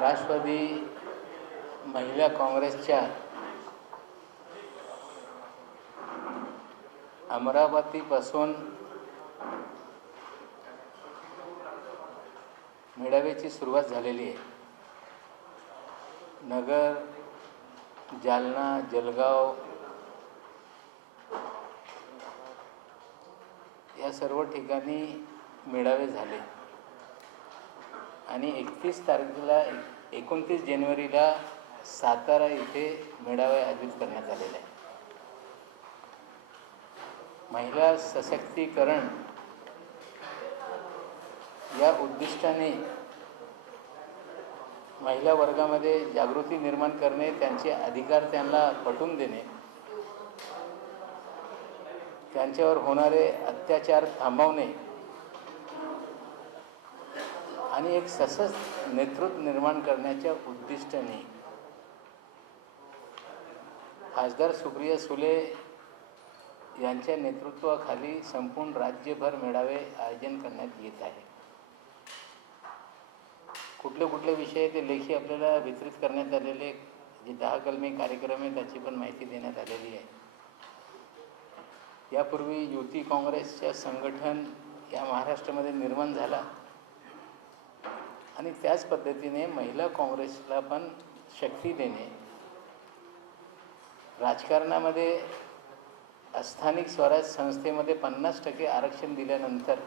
राष्ट्रवादी महिला काँग्रेसच्या अमरावतीपासून मेळाव्याची सुरुवात झालेली आहे. नगर, जालना, जळगाव या सर्व ठिकाणी मेळावे झाले आणि 31 तारखेला 29 जानेवारीला सातारा इथे मेळावे आयोजित करण्यात आलेले आहे. महिला सशक्तीकरण या उद्दिष्टाने महिला वर्गामध्ये जागृती निर्माण करणे, त्यांचे अधिकार त्यांना पटवून देणे, त्यांच्यावर होणारे अत्याचार थांबवणे आणि एक सशक्त नेतृत्व निर्माण करण्याच्या उद्दिष्टाने खासदार सुप्रिया सुळे यांच्या नेतृत्वाखाली संपूर्ण राज्यभर मेळावे आयोजन करण्यात येत आहे. कुठले विषय ते लेखी आपल्याला वितरित करण्यात आलेले जे 10 कलमी कार्यक्रम आहे त्याची पण माहिती देण्यात आलेली आहे. यापूर्वी युती काँग्रेसच्या संघटन या महाराष्ट्रामध्ये निर्माण झाला आणि त्याच पद्धतीने महिला काँग्रेसला पण शक्ती देणे, राजकारणामध्ये स्थानिक स्वराज्य संस्थेमध्ये 50% आरक्षण दिल्यानंतर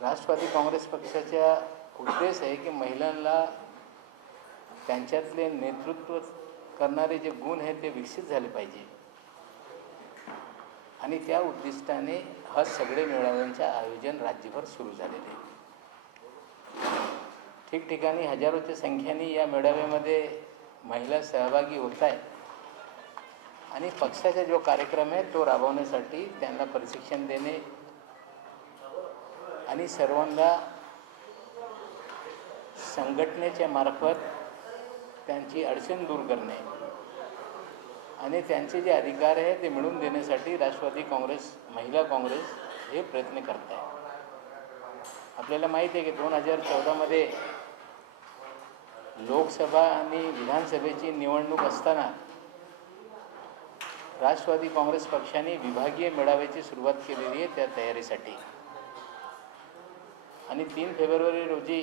राष्ट्रवादी काँग्रेस पक्षाचा उद्देश आहे की महिलांना त्यांच्यातले नेतृत्व करणारे जे गुण आहेत ते विकसित झाले पाहिजे आणि त्या उद्दिष्टाने हा सगळे मेळाव्यांचे आयोजन राज्यभर सुरू झालेले आहे. ठिकठिकाणी हजारोच्या संख्येने या मेळाव्यामध्ये महिला सहभागी होत आहेत आणि पक्षाचा जो कार्यक्रम आहे तो राबवण्यासाठी त्यांना प्रशिक्षण देणे आणि सर्वांना संघटनेच्या मार्फत त्यांची अडचण दूर करणे आणि त्यांचे जे अधिकार आहे ते मिळवून देण्यासाठी राष्ट्रवादी काँग्रेस महिला काँग्रेस हे प्रयत्न करत आहे. आपल्याला माहीत आहे की 2014मध्ये लोकसभा आणि विधानसभेची निवडणूक असताना राष्ट्रवादी काँग्रेस पक्षाने विभागीय मेळाव्याची सुरुवात केलेली आहे त्या तयारीसाठी आणि 3 फेब्रुवारी रोजी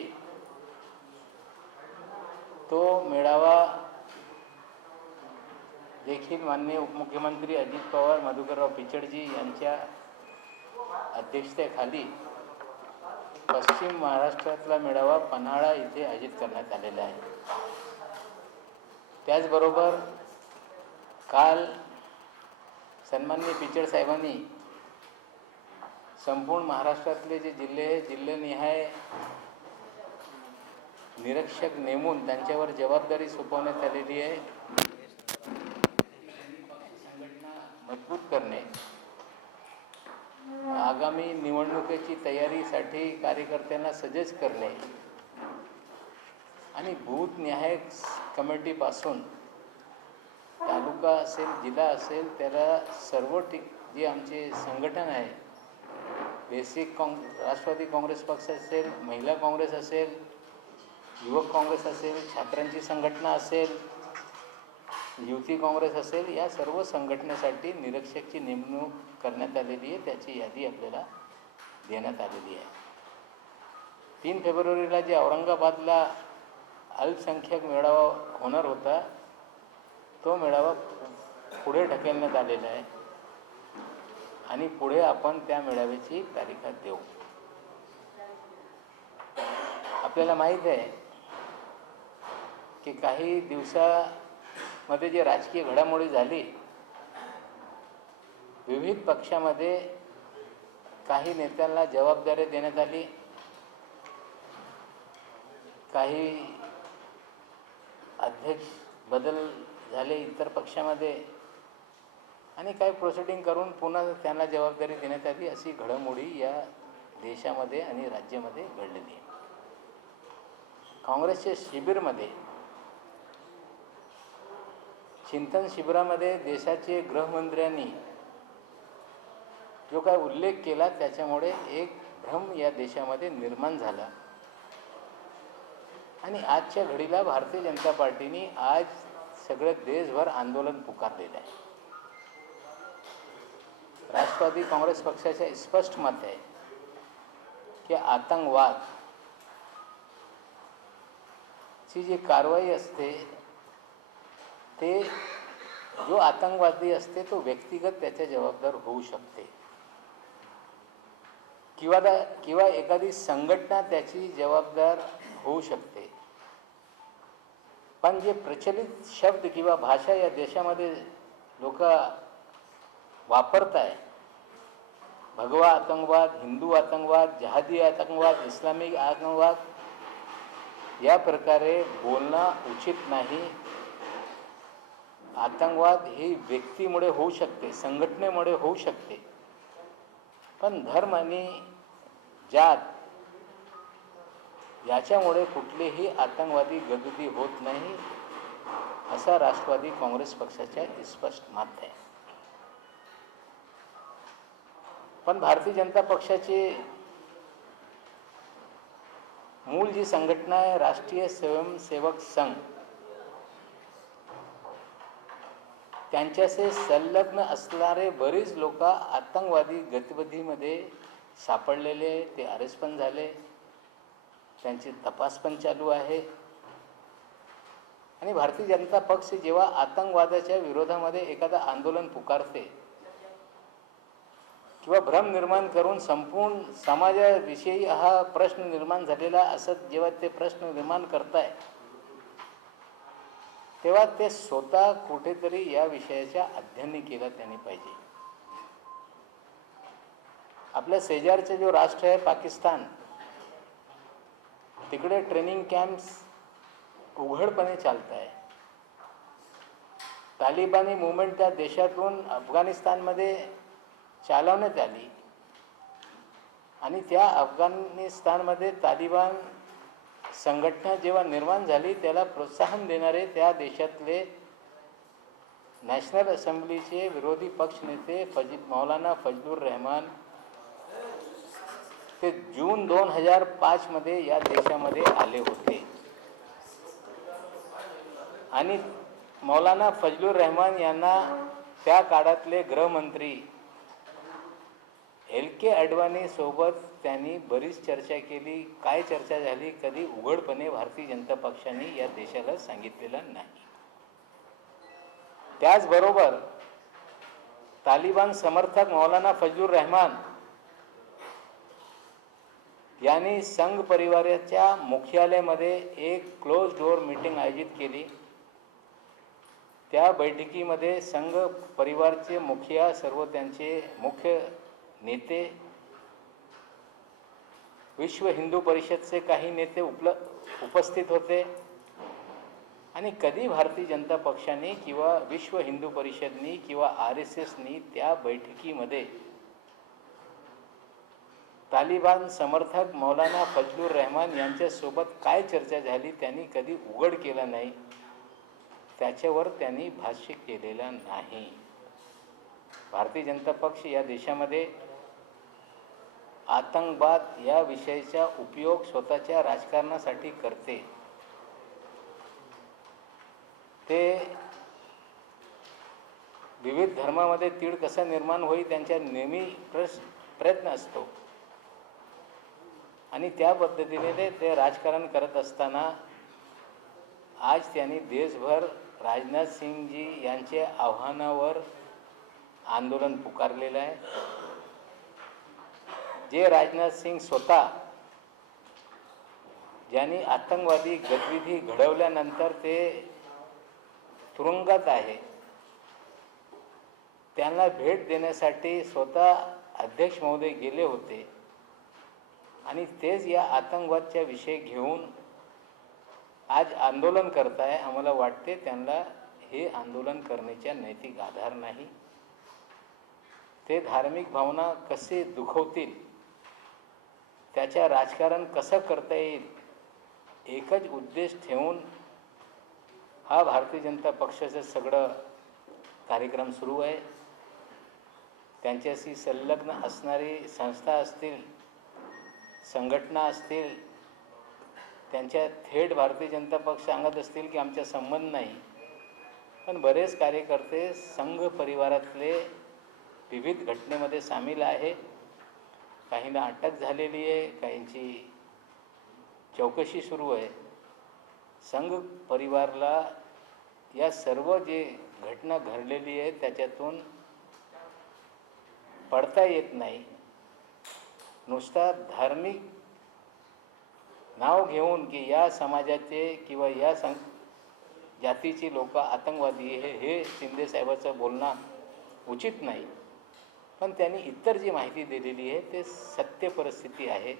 तो मेळावा देखील माननीय उपमुख्यमंत्री अजित पवार, मधुकरराव पिचडजी यांच्या अध्यक्षतेखाली पश्चिम महाराष्ट्रातला मेळावा पन्हाळा इथे आयोजित करण्यात आलेला आहे. त्याचबरोबर काल सन्माननीय पिचड साहेबांनी संपूर्ण महाराष्ट्रातले जे जिल्हे आहेत जिल्हानिहाय निरीक्षक नेमून त्यांच्यावर जबाबदारी सोपवण्यात आलेली आहे. संघटना मजबूत करणे, आगामी निवडणुकीची तयारीसाठी कार्यकर्त्यांना सजग करणे आणि बूथ निहाय कमिटीपासून तालुका असेल, जिल्हा असेल, त्याला सर्व जे आमचे संघटन आहे, बेसिक राष्ट्रवादी काँग्रेस पक्ष असेल, महिला काँग्रेस असेल, युवक काँग्रेस असेल, छात्रांची संघटना असेल, युती काँग्रेस असेल, या सर्व संघटनेसाठी निरीक्षकची नेमणूक करण्यात आलेली आहे. त्याची यादी आपल्याला देण्यात आलेली आहे. 3 फेब्रुवारीला जे औरंगाबादला अल्पसंख्याक मेळावा होणार होता तो मेळावा पुढे ढकलण्यात आलेला आहे आणि पुढे आपण त्या मेळाव्याची तारीख देऊ. आपल्याला माहीत आहे की काही दिवसामध्ये जे राजकीय घडामोडी झाली, विविध पक्षामध्ये काही नेत्यांना जबाबदारी देण्यात आली, काही अध्यक्ष बदल झाले इतर पक्षामध्ये आणि काही प्रोसिडिंग करून पुन्हा त्यांना जबाबदारी देण्यात आली. अशी घडामोडी या देशामध्ये आणि राज्यामध्ये घडलेली आहे. काँग्रेसच्या शिबिरमध्ये चिंतन शिबिरामध्ये देशाचे गृहमंत्र्यांनी जो काय उल्लेख केला त्याच्यामुळे एक भ्रम या देशामध्ये निर्माण झाला आणि आजच्या घडीला भारतीय जनता पार्टीने आज सगळं देशभर आंदोलन पुकारलेलं आहे. राष्ट्रवादी काँग्रेस पक्षाचे स्पष्ट मत आहे की आतंकवादची जी कारवाई असते ते जो आतंकवादी असते तो व्यक्तिगत त्याच्या जबाबदार होऊ शकते किंवा एखादी संघटना त्याची जबाबदार होऊ शकते. पण जे प्रचलित शब्द किंवा भाषा या देशामध्ये लोक वापरत आहे, भगवा आतंकवाद, हिंदू आतंकवाद, जहादी आतंकवाद, इस्लामिक आतंकवाद, या प्रकारे बोलणं उचित नाही. आतंकवाद ही व्यक्तीमुळे होऊ शकते, संघटनेमुळे होऊ शकते, पण धर्म आणि जात याच्यामुळे कुठलीही आतंकवादी गदुदी होत नाही, असा राष्ट्रवादी काँग्रेस पक्षाचा स्पष्ट मत आहे. पण भारतीय जनता पक्षाची मूळ जी संघटना आहे राष्ट्रीय स्वयंसेवक संघ, त्यांच्याशी संलग्न असणारे बरेच लोक आतंकवादी गतिविधीमध्ये सापडलेले, ते अरेस्ट पण झाले, त्यांची तपास पण चालू आहे. आणि भारतीय जनता पक्ष जेव्हा आतंकवादाच्या विरोधामध्ये एखादं आंदोलन पुकारते किंवा भ्रम निर्माण करून संपूर्ण समाजाविषयी हा प्रश्न निर्माण झालेला असत जेव्हा ते प्रश्न निर्माण करताय, तेव्हा ते स्वतः कुठेतरी या विषयाच्या अध्ययन केला त्यांनी पाहिजे. आपल्या शेजारचे जो राष्ट्र आहे पाकिस्तान, तिकडे ट्रेनिंग कॅम्प्स उघडपणे चालत आहे. तालिबानी मूवमेंट त्या देशातून अफगाणिस्तानमध्ये चालवण्यात आली आणि त्या अफगाणिस्तानमध्ये तालिबान संघटना जेव्हा निर्माण झाली त्याला प्रोत्साहन देणारे त्या देशातले नॅशनल असेंब्लीचे विरोधी पक्षनेते मौलाना फजलुर रहमान ते जून 2005 मध्ये या देशामध्ये आले होते. आणि मौलाना फजलुर रहमान यांना त्या काळातले गृहमंत्री LK अडवाणी सोबत त्यांनी बरीच चर्चा केली. काय चर्चा झाली कधी उघडपणे भारतीय जनता पक्षाने या देशाला सांगितलेलं नाही. त्याचबरोबर तालिबान समर्थक मौलाना फजलुर रहमान यांनी संघ परिवाराच्या मुख्यालयामध्ये एक क्लोज डोअर मीटिंग आयोजित केली. त्या बैठकीमध्ये संघ परिवारचे मुखिया, सर्व त्यांचे मुख्य नेते, विश्व हिंदू परिषदचे काही नेते उपस्थित होते. आणि कधी भारतीय जनता पक्षाने किंवा विश्व हिंदू परिषदनी किंवा RSSनी त्या बैठकीमध्ये तालिबान समर्थक मौलाना फजलुर रहमान यांच्यासोबत काय चर्चा झाली त्यांनी कधी उघड केला नाही, त्याच्यावर त्यांनी भाष्य केलेलं नाही. भारतीय जनता पक्ष या देशामध्ये आतंकवाद या विषयाचा उपयोग स्वतःच्या राजकारणासाठी करते. ते विविध धर्मामध्ये तीळ कसा निर्माण होईल त्यांचा नेहमी प्रयत्न असतो आणि त्या पद्धतीने ते राजकारण करत असताना आज त्यांनी देशभर राजनाथ सिंगजी यांच्या आव्हानावर आंदोलन पुकारलेलं आहे. जे राजनाथ सिंग स्वतः ज्यांनी आतंकवादी गतिविधी घडवल्यानंतर ते तुरुंगात आहे, त्यांना भेट देण्यासाठी स्वतः अध्यक्ष महोदय गेले होते आणि तेच या आतंकवादच्या विषय घेऊन आज आंदोलन करताय. आम्हाला वाटते त्यांना हे आंदोलन करण्याचा नैतिक आधार नाही. ते धार्मिक भावना कसे दुखवतील, त्याच्या राजकारण कसं करता येईल, एकच उद्देश ठेवून हा भारतीय जनता पक्षाचं सगळं कार्यक्रम सुरू आहे. त्यांच्याशी संलग्न असणारी संस्था असतील, संघटना असतील, त्यांच्या थेट भारतीय जनता पक्ष सांगत असतील की आमचा संबंध नाही, पण बरेच कार्यकर्ते संघ परिवारातले विविध घटनेमध्ये सामील आहे. काहींना अटक झालेली आहे, काहींची चौकशी सुरू आहे. संघ परिवारला या सर्व जे घटना घडलेली आहे त्याच्यातून पडता येत नाही. नुसता धार्मिक नाव घेऊन की या समाजाचे किंवा या जातीची लोक आतंकवादी हे शिंदे साहेबाचं बोलणं उचित नाही. पण त्यांनी इतर जी माहिती दिलेली आहे ते सत्य परिस्थिती आहे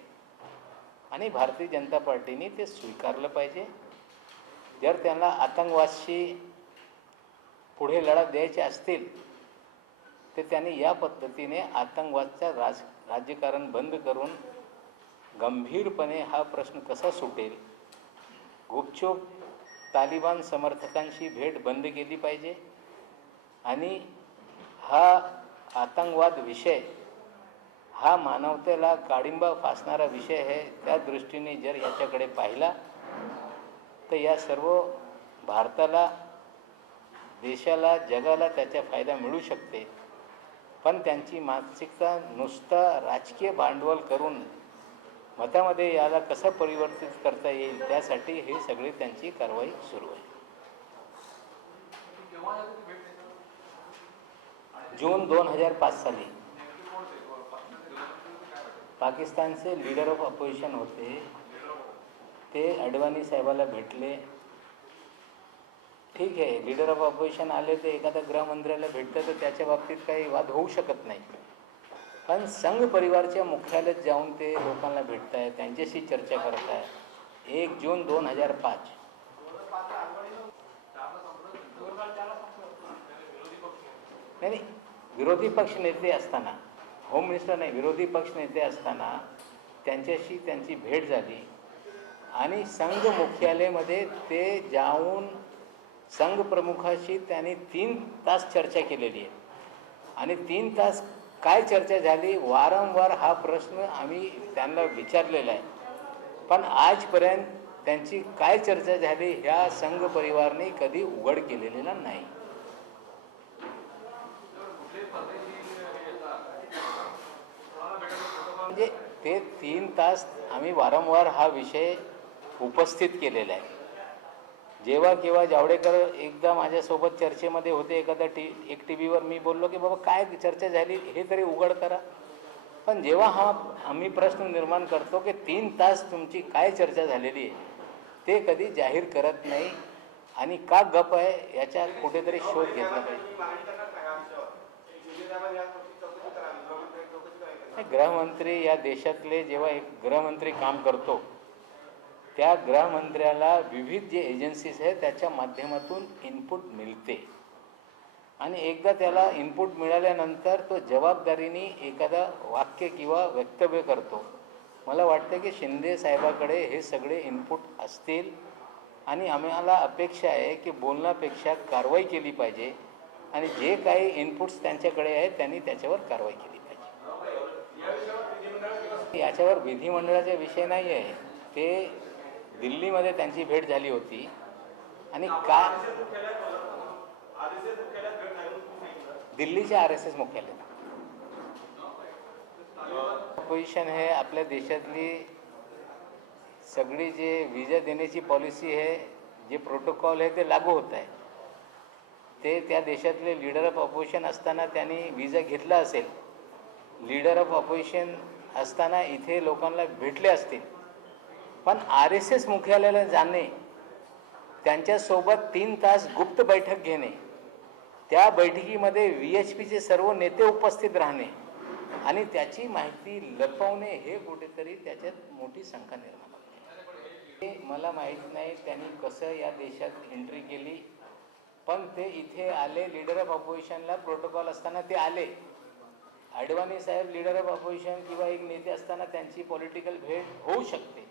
आणि भारतीय जनता पार्टीने ते स्वीकारलं पाहिजे. जर त्यांना आतंकवादशी पुढे लढा द्यायचे असतील तर त्यांनी या पद्धतीने आतंकवादचा राजकारण बंद करून गंभीरपणे हा प्रश्न कसा सुटेल, गुपचूप तालिबान समर्थकांशी भेट बंद केली पाहिजे आणि हा आतंकवाद विषय हा मानवतेला काळिंबा फासणारा विषय आहे. त्या दृष्टीने जर याच्याकडे पाहिला तर या सर्व भारताला, देशाला, जगाला त्याचा फायदा मिळू शकते. पण त्यांची मानसिकता नुसता राजकीय भांडवल करून मतामध्ये याला कसं परिवर्तित करता येईल त्यासाठी ही सगळी त्यांची कारवाई सुरू आहे. जून 2005 साली पाकिस्तानचे लीडर ऑफ अपोजिशन होते, ते अडवाणी साहेबाला भेटले. ठीक आहे, लीडर ऑफ अपोजिशन आले तर एखाद्या गृहमंत्र्याला भेटतं तर त्याच्या बाबतीत काही वाद होऊ शकत नाही. पण संघ परिवारच्या मुख्यालयात जाऊन ते लोकांना भेटत आहे, त्यांच्याशी चर्चा करत आहे. 1 जून 2005 नाही, विरोधी पक्ष नेते असताना, होम मिनिस्टर नाही, विरोधी पक्ष नेते असताना त्यांच्याशी त्यांची भेट झाली आणि संघ मुख्यालयामध्ये ते जाऊन संघ प्रमुखाशी त्यांनी 3 तास चर्चा केलेली आहे. आणि 3 तास काय चर्चा झाली, वारंवार हा प्रश्न आम्ही त्यांना विचारलेला आहे. पण आजपर्यंत त्यांची काय चर्चा झाली ह्या संघ परिवाराने कधी उघड केलेला नाही. म्हणजे ते 3 तास आम्ही वारंवार हा विषय उपस्थित केलेला आहे. जेव्हा केव्हा जावडेकर एकदा माझ्यासोबत चर्चेमध्ये होते, एखादा एक टीव्हीवर मी बोललो की बाबा काय चर्चा झाली हे तरी उघड करा. पण जेव्हा आम्ही प्रश्न निर्माण करतो की 3 तास तुमची काय चर्चा झालेली आहे ते कधी जाहीर करत नाही आणि का गप आहे याच्या कुठेतरी शोध घेतला पाहिजे. गृहमंत्री या देशातले जेव्हा एक गृहमंत्री काम करतो त्या गृहमंत्र्याला विविध जे एजन्सीज आहेत त्याच्या माध्यमातून इनपुट मिळते आणि एकदा त्याला इनपुट मिळाल्यानंतर तो जबाबदारीने एखादा वाक्य किंवा वक्तव्य करतो. मला वाटतं की शिंदे साहेबाकडे हे सगळे इनपुट असतील आणि आम्हाला अपेक्षा आहे की बोलण्यापेक्षा कारवाई केली पाहिजे आणि जे काही इनपुट्स त्यांच्याकडे आहेत त्यांनी त्याच्यावर कारवाई केली पाहिजे. याच्यावर विधिमंडळाचा विषय नाही आहे. ते दिल्लीमध्ये त्यांची भेट झाली होती आणि काय दिल्लीच्या RSS मुख्यालयात. अपोजिशन हे आपल्या देशातली सगळी जे विजा देण्याची पॉलिसी आहे, जे प्रोटोकॉल आहे ते लागू होत आहे. ते त्या देशातले लीडर ऑफ अपोजिशन असताना त्यांनी विजा घेतला असेल, लीडर ऑफ अपोजिशन असताना इथे लोकांना भेटले असतील. पण RSS मुख्यालयाला जाणे, त्यांच्यासोबत 3 तास गुप्त बैठक घेणे, त्या बैठकीमध्ये VHPचे सर्व नेते उपस्थित राहणे आणि त्याची माहिती लपवणे हे कुठेतरी त्याच्यात मोठी शंका निर्माण होते. हे मला माहीत नाही त्यांनी कसं या देशात एंट्री केली, पण ते इथे आले. लीडर ऑफ अपोजिशनला प्रोटोकॉल असताना ते आले. अडवाणी साहेब लीडर ऑफ अपोजिशन किंवा एक नेते असताना त्यांची पॉलिटिकल भेट होऊ शकते,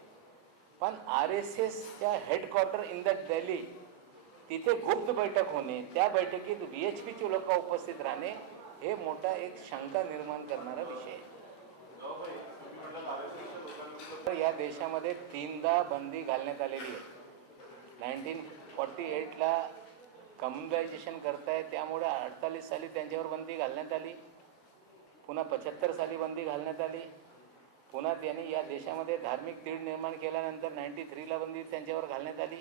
पण RSSच्या हेडक्वार्टर इन द दिल्ली तिथे गुप्त बैठक होणे, त्या बैठकीत VHPचे लोक उपस्थित राहणे हे मोठा एक शंका निर्माण करणारा विषय आहे. या देशामध्ये 3दा बंदी घालण्यात आलेली आहे. 1948ला कम्युनलायझेशन करताय, त्यामुळे 48 साली त्यांच्यावर बंदी घालण्यात आली, पुन्हा 75 साली बंदी घालण्यात आली, पुन्हा त्यांनी या देशामध्ये धार्मिक तीड निर्माण केल्यानंतर 93ला बंदी त्यांच्यावर घालण्यात आली.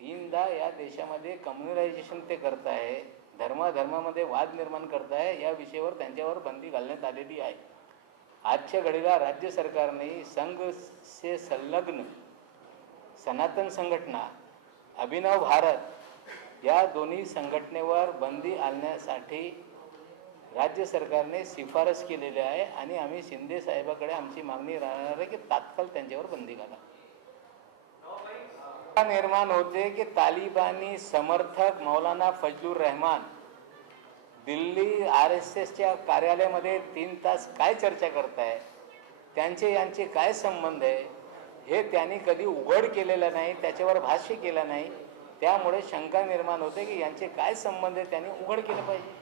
3दा या देशामध्ये कम्युनलायझेशन ते करत आहे, धर्माधर्मामध्ये वाद निर्माण करत आहे, या विषयावर त्यांच्यावर बंदी घालण्यात आलेली आहे. आजच्या घडीला राज्य सरकारने संघ से संलग्न सनातन संघटना, अभिनव भारत या दोन्ही संघटनेवर बंदी आणण्यासाठी राज्य सरकारने शिफारस केलेली आहे आणि आम्ही शिंदे साहेबाकडे आमची मागणी राहणार आहे की तात्काळ त्यांच्यावर बंदी घाला. निर्माण होते की तालिबानी समर्थक मौलाना फजलुर रहमान दिल्ली RSSच्या कार्यालयामध्ये 3 तास काय चर्चा करताय, त्यांचे यांचे काय संबंध आहे हे त्यांनी कधी उघड केलेलं नाही, त्याच्यावर भाष्य केलं नाही. त्यामुळे शंका निर्माण होते की यांचे काय संबंध आहे, त्यांनी उघड केलं पाहिजे.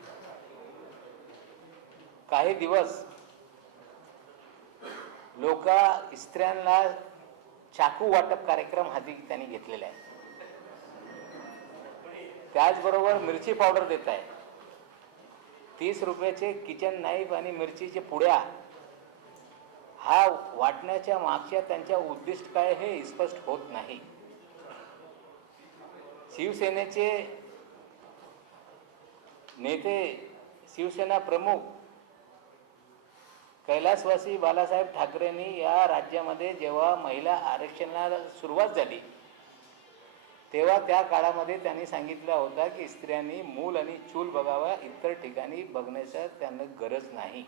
काही दिवस स्त्रियांना चाकू वाटप कार्यक्रम हाती त्यांनी घेतलेला आहे. त्याचबरोबर मिरची पावडर देत आहे. 30 रुपयाचे किचन नाईफ आणि मिरचीचे पुड्या हा वाटण्याच्या मागच्या त्यांच्या उद्दिष्ट काय हे स्पष्ट होत नाही. शिवसेनेचे नेते, शिवसेना प्रमुख कैलासवासी बाळासाहेब ठाकरेंनी या राज्यामध्ये जेव्हा महिला आरक्षणाला सुरुवात झाली तेव्हा त्या काळामध्ये त्यांनी सांगितलं होतं की स्त्रियांनी मूल आणि चूल बघावा, इतर ठिकाणी बघण्याचं त्यांना गरज नाही.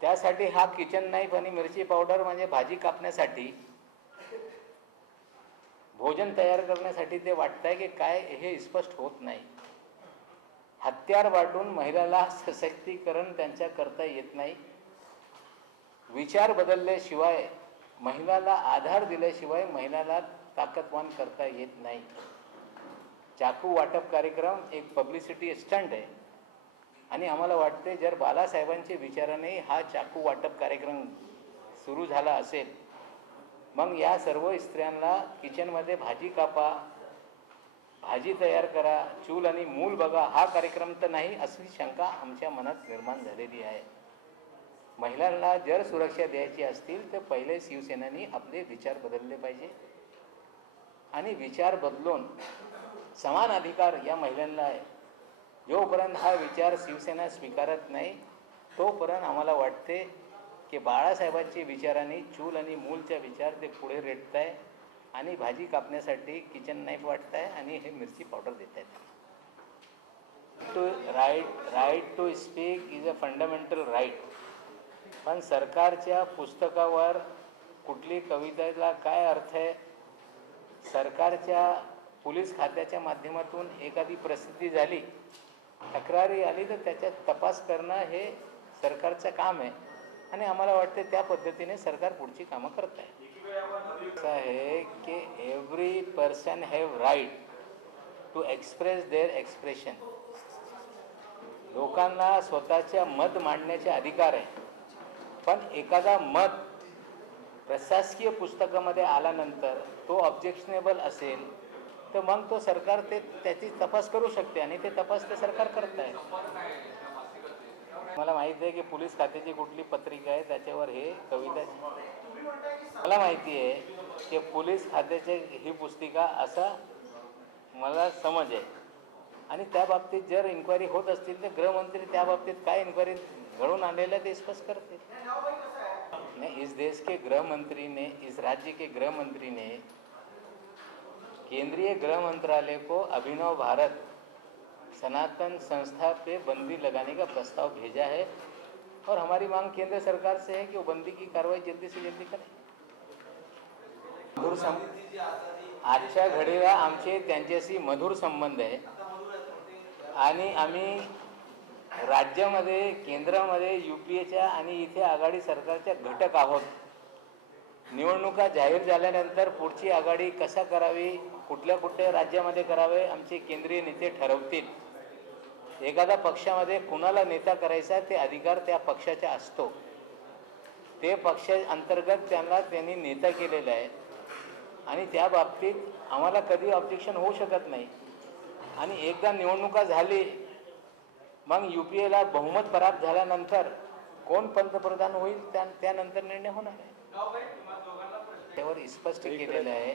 त्यासाठी हा किचन नाईफ आणि मिरची पावडर म्हणजे भाजी कापण्यासाठी, भोजन तयार करण्यासाठी ते वाटतंय की काय हे स्पष्ट होत नाही. हत्यार वाटून महिलाला सशक्तीकरण त्यांच्या करता येत नाही. विचार बदलल्याशिवाय, महिलाला आधार दिल्याशिवाय महिलाला ताकदवान करता येत नाही. चाकू वाटप कार्यक्रम एक पब्लिसिटी स्टंट आहे आणि आम्हाला वाटते जर बाळासाहेबांच्या विचाराने हा चाकू वाटप कार्यक्रम सुरू झाला असेल, मग या सर्व स्त्रियांना किचनमध्ये भाजी कापा, भाजी तयार करा, चूल आणि मूल बघा हा कार्यक्रम तर नाही, अशी शंका आमच्या मनात निर्माण झालेली आहे. महिलांना जर सुरक्षा द्यायची असतील तर पहिले शिवसेनेने आपले विचार बदलले पाहिजे आणि विचार बदलून समान अधिकार या महिलांना आहे. जोपर्यंत हा विचार शिवसेना स्वीकारत नाही तोपर्यंत आम्हाला वाटते की बाळासाहेबांच्या विचाराने चूल आणि मूलचा विचार ते पुढे रेटत आहे आणि भाजी कापण्यासाठी किचन नाईफ वाटत आहे आणि हे मिरची पावडर देत आहेत. Right to speak is a fundamental right. पण सरकारच्या पुस्तकावर कुठली कवितेला काय अर्थ आहे? सरकारच्या पोलीस खात्याच्या माध्यमातून एखादी प्रसिद्धी झाली, तक्रारी आली तर त्याच्यात तपास करणं हे सरकारचं काम आहे आणि आम्हाला वाटते त्या पद्धतीने सरकार पुढची कामं करत आहे. असं आहे की every person have right to express their expression. लोकांना स्वतःच्या मत मांडण्याचे अधिकार आहे, पण एखादा मत प्रशासकीय पुस्तकामध्ये आल्यानंतर तो ऑब्जेक्शनेबल असेल तर मग तो सरकार त्याची तपास करू शकते आणि ते तपास ते सरकार करत आहे. मला माहिती आहे की पोलीस खात्याची कुठली पत्रिका आहे त्याच्यावर हे कविता, मला माहिती आहे की पोलीस खात्याची ही पुस्तिका असा मला समज आहे आणि त्या बाबतीत जर इन्क्वायरी होत असतील तर गृहमंत्री त्या बाबतीत काय इन्क्वायरी घडून आणलेलं ते स्पष्ट करते. नहीं, इस देश के गृह मंत्री ने, इस राज्य के गृह मंत्री ने केंद्रीय गृह मंत्रालय को अभिनव भारत सनातन संस्था पे बंदी लगाने का प्रस्ताव भेजा है और हमारी मांग केंद्र सरकार से है कि वो बंदी की कार्रवाई जल्दी से जल्दी करें. आजच्या घडीला आमचे त्यांच्याशी मधुर संबंध आहे आणि आम्ही राज्यामध्ये, केंद्रामध्ये UPAच्या आणि इथे आघाडी सरकारच्या घटक आहोत. निवडणुका जाहीर झाल्यानंतर पुढची आघाडी कसा करावी, कुठल्या राज्यामध्ये करावे, आमचे केंद्रीय नेते ठरवतील. एखाद्या पक्षामध्ये कुणाला नेता करायचा ते अधिकार त्या पक्षाचा असतो. ते पक्षांतर्गत त्यांनी नेता केलेला आहे आणि त्या बाबतीत आम्हाला कधी ऑब्जेक्शन होऊ शकत नाही. आणि एकदा निवडणुका झाली, मग UPAला बहुमत प्राप्त झाल्यानंतर कोण पंतप्रधान होईल त्यानंतर निर्णय होणार आहे. त्यावर स्पष्ट केलेलं आहे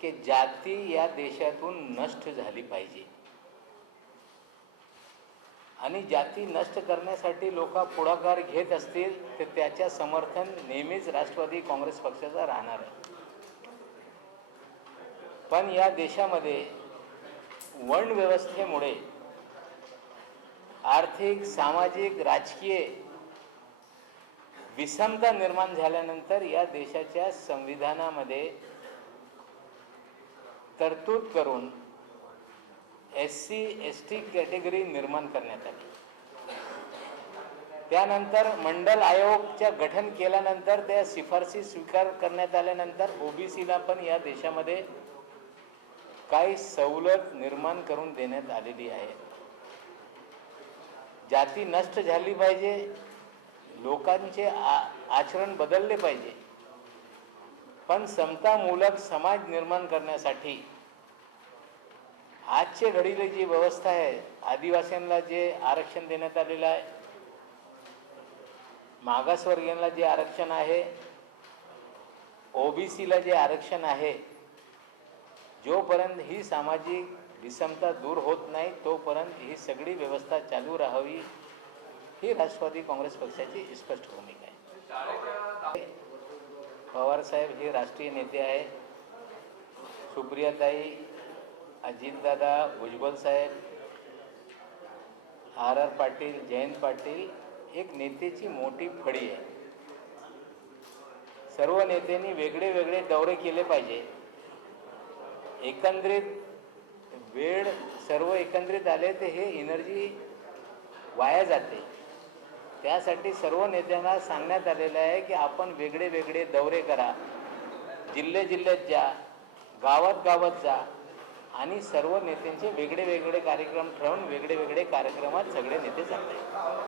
की जाती या देशातून नष्ट झाली पाहिजे आणि जाती नष्ट करण्यासाठी लोक पुढाकार घेत असतील तर त्याच्या समर्थन नेहमीच राष्ट्रवादी काँग्रेस पक्षाचा राहणार आहे. पण या देशामध्ये वर्ण व्यवस्थेमुळे आर्थिक, सामाजिक, राजकीय विषमता निर्माण झाल्यानंतर या देशाच्या संविधानामध्ये तरतूद करून SC ST कॅटेगरी निर्माण करण्यात आली. त्यानंतर मंडल आयोगच्या गठन केल्यानंतर त्या शिफारसी स्वीकार करण्यात आल्यानंतर OBCला पण या देशामध्ये काही सवलत निर्माण करून देण्यात आलेली आहे. जाती नष्ट झाली पाहिजे, लोकांचे आचरण बदलले पाहिजे, पण समतामूलक समाज निर्माण करण्यासाठी आजच्या घडीला जी व्यवस्था आहे, आदिवासींना जे आरक्षण देण्यात आलेलं आहे, मागासवर्गीयांना जे आरक्षण आहे, OBCला जे आरक्षण आहे, जोपर्यंत ही सामाजिक विषमता दूर होत नाही तोपर्यंत ही सगळी व्यवस्था चालू राहावी ही राष्ट्रवादी काँग्रेस पक्षाची स्पष्ट भूमिका आहे. पवार साहेब हे राष्ट्रीय नेते आहे. सुप्रियाताई, अजितदादा, भुजबळ साहेब, RR पाटील, जयंत पाटील एक नेत्याची मोठी फळी आहे. सर्व नेत्यांनी वेगळे वेगळे दौरे केले पाहिजे. एकंदरीत वेळ सर्व एकत्रित आले तर हे एनर्जी वाया जाते. त्यासाठी सर्व नेत्यांना सांगण्यात आलेलं आहे की आपण वेगळे वेगळे दौरे करा, जिल्ह्यात जा, गावात जा आणि सर्व नेत्यांचे वेगळे वेगळे कार्यक्रम ठरवून वेगळे वेगळे कार्यक्रमात सगळे नेते जात आहेत.